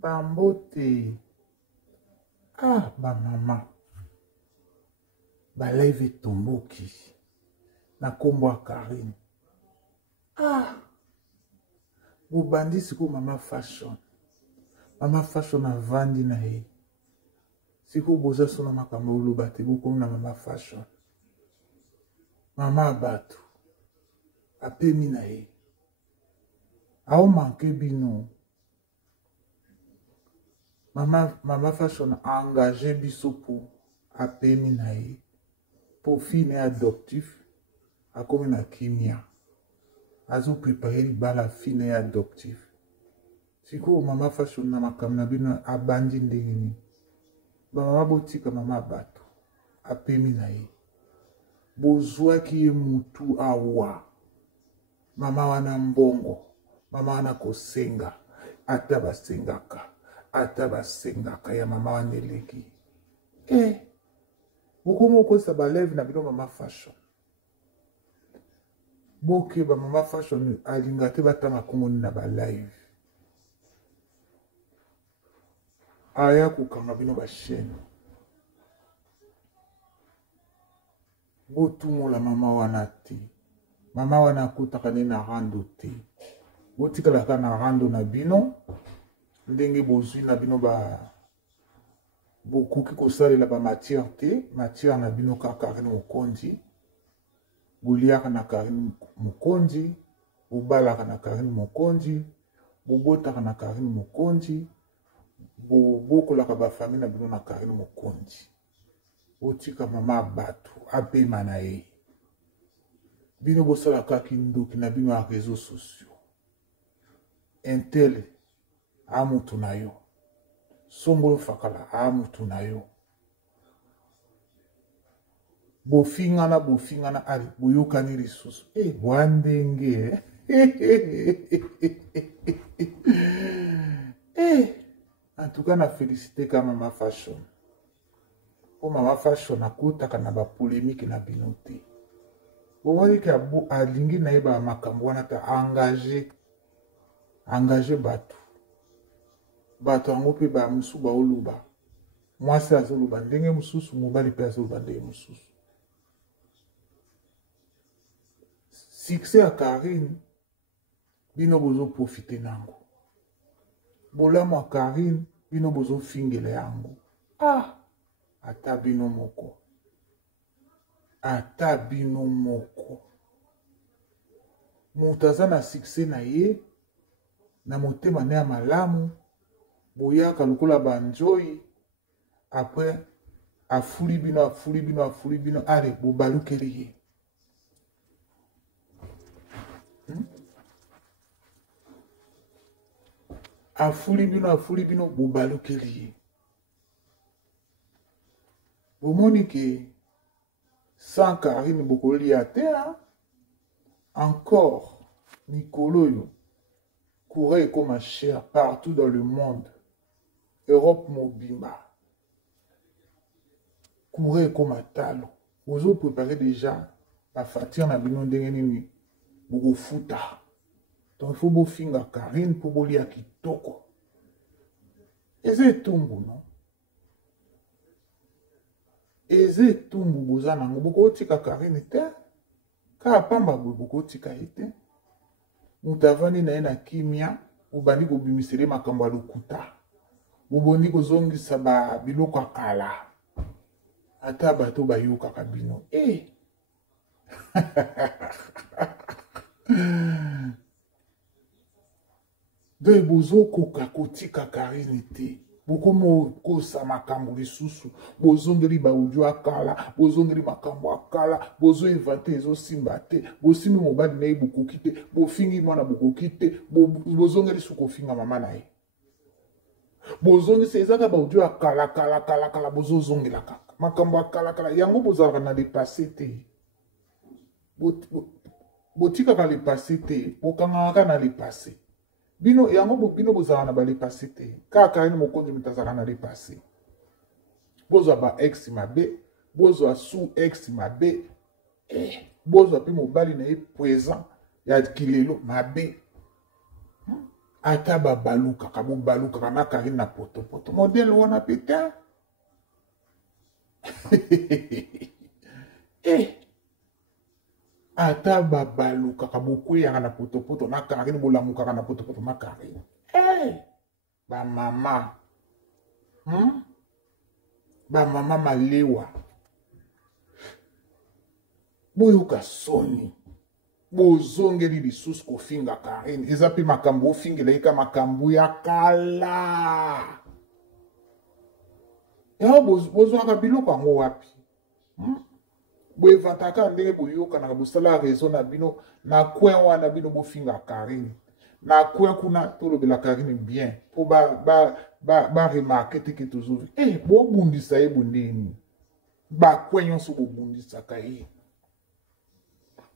Bambote. Ah, ba maman. Ba live tomboki. Na kombo a Karine. Ah. Bubandi siku mama fashion. Mama fashion a vandi na ye. Siku boza sona makambo ulubate buko na mama fashion. Mama abatu. Apemi na ye. Ao manke bino. Mama fashion a engagé biso pour apemi na ye. Pour fille adoptif. A comme na kimia. Azo préparer li bala fille adoptif. Siku mama fashion na makambo na bino abandi ndengeni. Ba mama botika mama abatu. Apemi na ye. Bozwa ki ye mutu awa. Mama wana mbongo. Mama wana kosenga. Ata basengaka. Ata basengaka ya mama wana eleki. Bukumu kosa baleve na bino mama fashion. Boke ba mama fashion alingate batanga komoni na ba live. Aya kukanga bino ba chaîne. Botumo la mama wana te. Mama wana kutaka na rando te. Botikala ka na rando na bino. Ndenge bozwi na bino ba bokuki kosalela ba matière te. Matière na bino kaka Karine Mokonzi. Boliaka na Karine Mokonzi. Bobalaka na Karine Mokonzi. Bobotaka na Karine Mokonzi. Bokolaka ba famille na bino na Karine Mokonzi. Otika mama abatu. Apema na ye. Bino bosala kaki ndoki na bino a réseaux sociaux. Intel amutu na yo. Songolo fakala amutu na yo. Bofingana ali boyokani lisusu. Wandenge. En tout cas na félicité ka mama fashion. O mama fashion akutaka na ba polémique na bino te. Bomoni ka bu alingi na ye ba makambo wana ta engagé batu. Batu yango pe ba musu ba oluba. Mwasi azoluba ndenge mususu mobali pe azoluba ndenge mususu. Succès à Karine, bino bozo profiter nango. Bolamu a Karine, bino bozo fingele yango. Ata bino moko. Ata bino moko. Moutaza na succès na ye, na motema ne ya malamu, boyaka lokola banjoyi, après, afuli bino, allez, bobalukeli ye. Afuli bino, bobalukeli ye. Bomoni ke, sans Karine Bokoli à terre, encore, Nicolo, courait comme un chien partout dans le monde. Europe Mobimba. Courait comme un talon. Vous avez préparé déjà la fatia na bino ndengeni beaucoup futa. Donc il faut vous finga Karine pour vous lire kitoko. Et c'est tout non? Eze tumbu bozana ngo boko tika Karine te ka pamba boko tika ete mutavani na ena kimia ubandi ko bimisere makambo lokuta bobondi ko zongisa ba biloko akala ata bato bayuka kabino de bozo koka kotika Karine te. Bokomo kosa makambo lisusu bozongeli ba audio akala bozongeli makambo akala bozo inventer ezo simba te bosimi mobali na ye bokoki te bofingi mwana bokoki te bozongeli suko finga mama na ye bozongisa ezaka ba audio akala bozozongela kaka makambo akala yango bozalaka na dépassé te botikaka le passé te bokangaka na le passé. Bino yango bino bozala na ba le passé te. Ka Karine Mokonzi mitazaka na le passé. Bozo ba ex mabe, bozo sous ex mabe. Bozo pi mobali na e présent ya kilelo mabe. ata babaluka kabo baluka kama Karine na poto poto modèle wana peta ata babaluka kabo kuya na poto poto na Karine bolamuka na poto poto na Karine ba mama ba mama malewa boyoka soni bozongeli lisusu kofinga Karine eza pe makambo ofingela eka makambo ya kala ya bozwaka biloko yango wapi boevantaka ndenge boyokanaka bosala raison na bino na coin wana bino bofinga Karine na coin kuna tolobela Karine bien po remarke teke tozovi bobundisa ye bondeni bacoin nyonso bobundisaka ye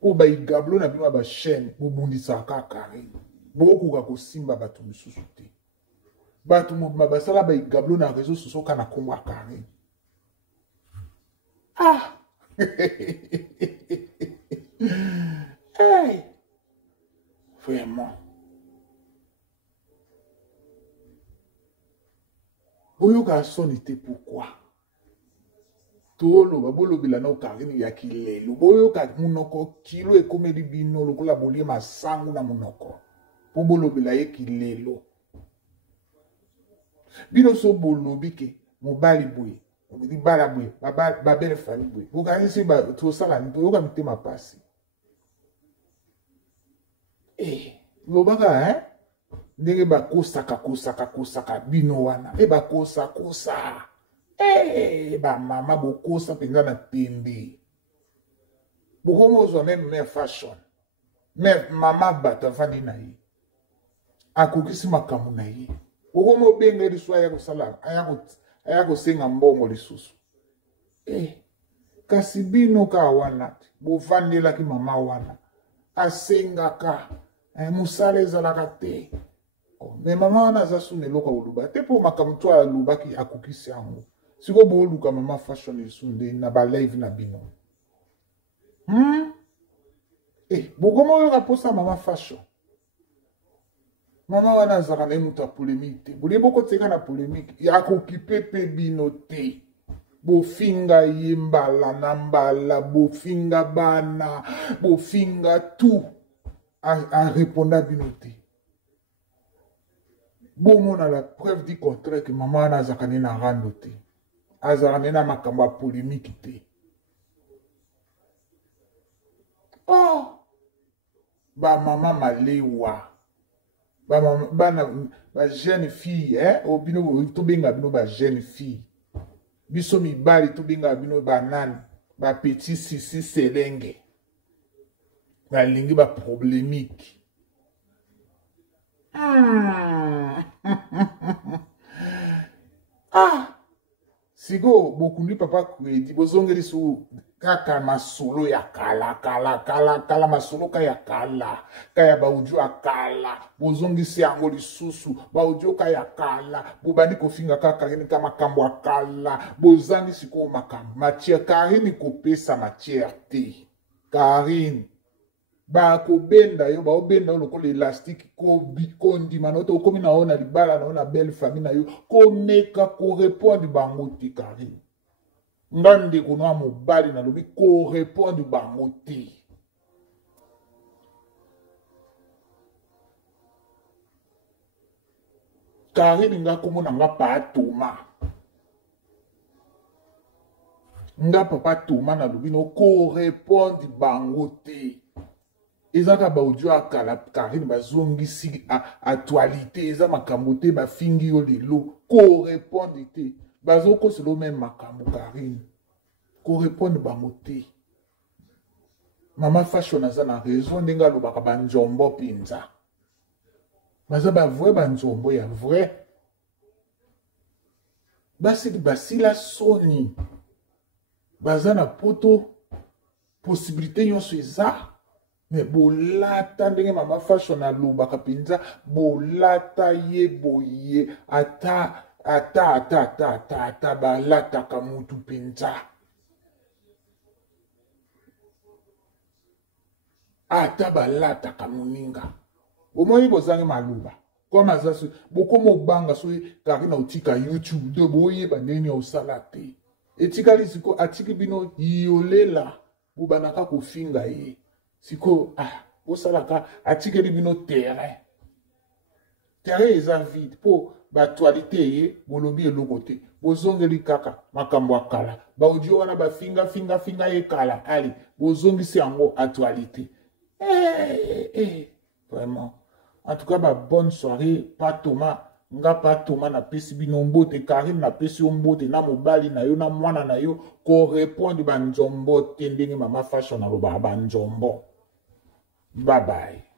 po baigablo na bino ba chaîne bobundisaka Karine bokoka kosimba bato misusu te bato mobima basala baigablo na réseau sociaux kana kombo Karine vraiment boyoka soni te pourquoi toloba bolobela na Karine ya kilelo boyoka munoko kilo ekomeli bino lokola bolie masangu na munoko po bolobela ye kilelo bino so bolobi ke mobali boye obidi bala boye babele fali boye bokanisi tosala ni boyoka mitema pasi lobaka ndenge bakosaka bino wana bakosa ba mama bokosa penza na tembe bokomozwa même fashion mais mama bata fandi na ye akokisi makambo na ye bokomo benga liso aya kosala aya kosenga mbongo lisusu kasi bino ka wana bovandelaki mama wana asengaka musala ezalaka te mais mama wana aza suna eloko oluba te mpo makambo to alobaki akokisi yango siko booluka mama fashion esunde na balive na bino bokoma oyoka posa mama fashion mama wana azaka na ye moto ya polémique te bolie bokoteka na polémique akokipe pe bino te bofinga ye mbala na mbala bofinga bana bofinga tout areponda bino te bomona la preuve du contraire que mama wana azaka ne na rando te azaka ne na makambo ya polémique te bamama malewa ba jeune fille obino tobenga bino ba jeune fille biso mibali tobenga bino banani ba petit sisi selenge balingi ba problémique sigo bokundi papa kwedi bozongeli su kaka masolo ya kala masolo ka ya kala kaya baudio akala bozongisi yango lisusu baudio ka ya kala bobandi kofinga kaka Karine ka makambo akala bozangi siko makambo matière Karine kopesa matière te Karine bakobenda yo baobenda lokola élastique kondima na to komi na ona libala na ona belle famille na yo komeka korépondre bango te Karine ngande kuna mobali na lobi korépondre bango te Karine nga komona nga pa Toma nga papa Toma na lobi no korépondre bango te ezaka baudio akala Karine bazongisi actualité eza makambo te bafingi yo lelo korépondre te bazokoselo même makambo Karine korépondre bango te mama fashion aza na raison ndenge alobaka banzombo pinza baza bavrai banzombo ya vrai basili basila soni baza na poto possibilité nyonso eza mais bolata ndenge mama fashion alobaka pinza bolata ye boye ata balataka mutu pinza ata balataka moninga omoi bozangi maluba comme ça beaucoup mo banga so car na utika YouTube de boye bandeni au salate etika lisiko atiki bino yolela bubanaka ko finga ye siko o salaka atiki bino terrain eza vide po batualité ye bolobi elokote bozongeli kaka makambo akala ba audio wana ba finga ye kala ali bozongisi yango actualité vraiment en tout cas bonne soirée pas Thomas nga pas Thomas na pesi bino mbote Karine na pesi mbote na mobali na yo na mwana na yo ko répondre ba nzombo tendenge mama fashion na loba ba nzombo bye bye.